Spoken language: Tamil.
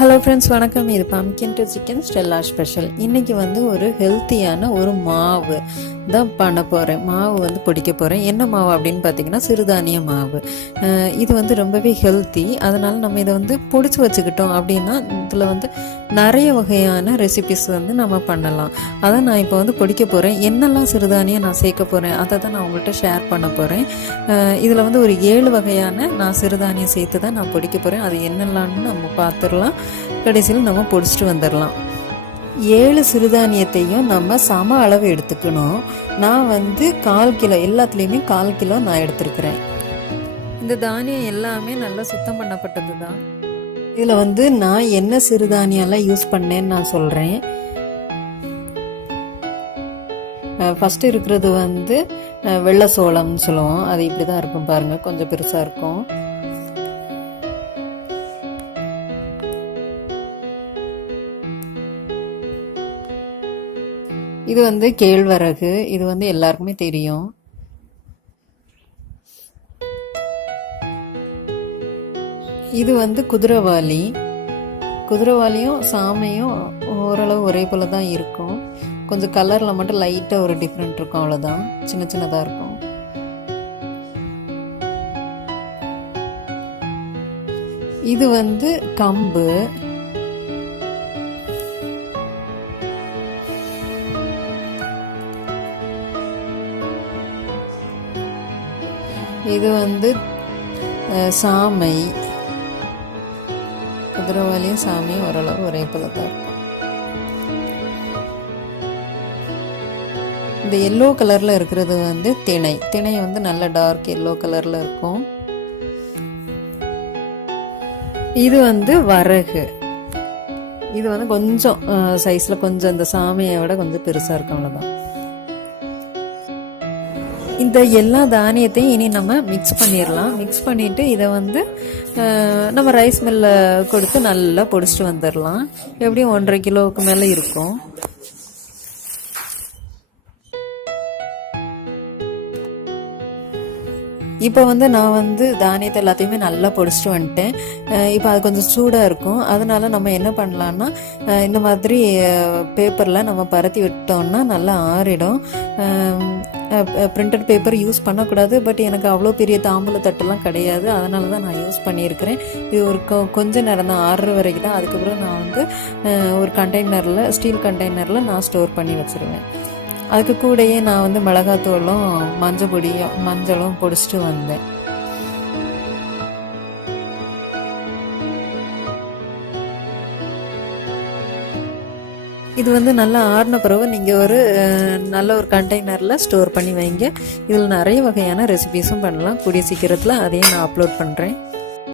ஹலோ ஃப்ரெண்ட்ஸ், வணக்கம். இது pumpkin to chicken Stella special. இன்றைக்கி ஒரு ஹெல்த்தியான ஒரு மாவு தான் பண்ண போகிறேன். மாவு பொடிக்க போகிறேன். என்ன மாவு அப்படின்னு பார்த்தீங்கன்னா சிறுதானிய மாவு. இது ரொம்பவே ஹெல்த்தி. அதனால் நம்ம இதை பொடிச்சு வச்சுக்கிட்டோம் அப்படின்னா இதில் நிறைய வகையான ரெசிபிஸ் நம்ம பண்ணலாம். அதை நான் இப்போ பொடிக்க போகிறேன். என்னெல்லாம் சிறுதானியம் நான் சேர்க்க போகிறேன் அதை தான் நான் உங்கள்கிட்ட ஷேர் பண்ண போகிறேன். இதில் ஒரு 7 வகையான நான் சிறுதானியம் சேர்த்து தான் நான் பொடிக்க போகிறேன். அது என்னெல்லாம்னு நம்ம பார்த்துடலாம். கடைசியில் நம்ம பொடிச்சிட்டு வந்துடலாம். 7 சிறுதானியத்தையும் நம்ம சம அளவு எடுத்துக்கணும். நான் 1/4 கிலோ, எல்லாத்துலேயுமே 1/4 கிலோ நான் எடுத்துருக்கிறேன். இந்த தானியம் எல்லாமே நல்லா சுத்தம் பண்ணப்பட்டது தான். இதில் நான் என்ன சிறுதானியம்லாம் யூஸ் பண்ணேன்னு நான் சொல்கிறேன். ஃபஸ்ட்டு இருக்கிறது வெள்ளை சோளம்னு சொல்லுவோம். அது இப்படி தான் இருக்கும் பாருங்கள், கொஞ்சம் பெருசாக இருக்கும். இது கேழ்வரகு. இது எல்லாருக்குமே தெரியும். இது குதிரைவாலி. குதிரைவாலியும் சாமையும் ஓரளவு ஒரே போல தான் இருக்கும். கொஞ்சம் கலரில் மட்டும் லைட்டாக ஒரு டிஃப்ரெண்ட் இருக்கும், அவ்வளோதான். சின்ன சின்னதாக இருக்கும். இது கம்பு. இது சாமை. குதிரைவாலியும் சாமையும் ஓரளவு ஒரே போல தான் இருக்கும். இந்த எல்லோ கலரில் இருக்கிறது திணை. திணை நல்ல டார்க் எல்லோ கலரில் இருக்கும். இது வரகு. இது கொஞ்சம் சைஸில் கொஞ்சம் இந்த சாமையை விட கொஞ்சம் பெருசாக இருக்கும், அவ்வளோதான். இந்த எல்லா தானியத்தையும் இனி நம்ம மிக்ஸ் பண்ணிடலாம். மிக்ஸ் பண்ணிவிட்டு இதை நம்ம ரைஸ் மில்லில் கொடுத்து நல்லா பொடிச்சிட்டு வந்துடலாம். எப்படியும் 1.5 கிலோவுக்கு மேலே இருக்கும். இப்போ நான் தானியத்தை எல்லாத்தையுமே நல்லா பொடிச்சிட்டு வந்துட்டேன். இப்போ அது கொஞ்சம் சூடாக இருக்கும். அதனால் நம்ம என்ன பண்ணலான்னா, இந்த மாதிரி பேப்பரில் நம்ம பரத்தி விட்டோம்னா நல்லா ஆறிடும். பிரிண்டட் பேப்பர் யூஸ் பண்ணக்கூடாது. பட் எனக்கு அவ்வளோ பெரிய தாம்பூல தட்டெல்லாம் கிடையாது. அதனால தான் நான் யூஸ் பண்ணியிருக்கிறேன். இது ஒரு கொஞ்சம் நேரம் தான், 6 வரைக்கும் தான். அதுக்கப்புறம் நான் ஒரு கண்டெய்னரில், ஸ்டீல் கண்டெய்னரில் நான் ஸ்டோர் பண்ணி வச்சுருவேன். அதுக்கு கூடயே நான் மிளகாத்தூளும் மஞ்சளும் பொடிச்சிட்டு வந்தேன். இது நல்லா ஆறின பிறகு நீங்கள் நல்ல ஒரு கண்டெய்னரில் ஸ்டோர் பண்ணி வைங்க. இதில் நிறைய வகையான ரெசிபீஸும் பண்ணலாம். கூடிய சீக்கிரத்தில் அதையும் நான் அப்லோட் பண்ணுறேன்.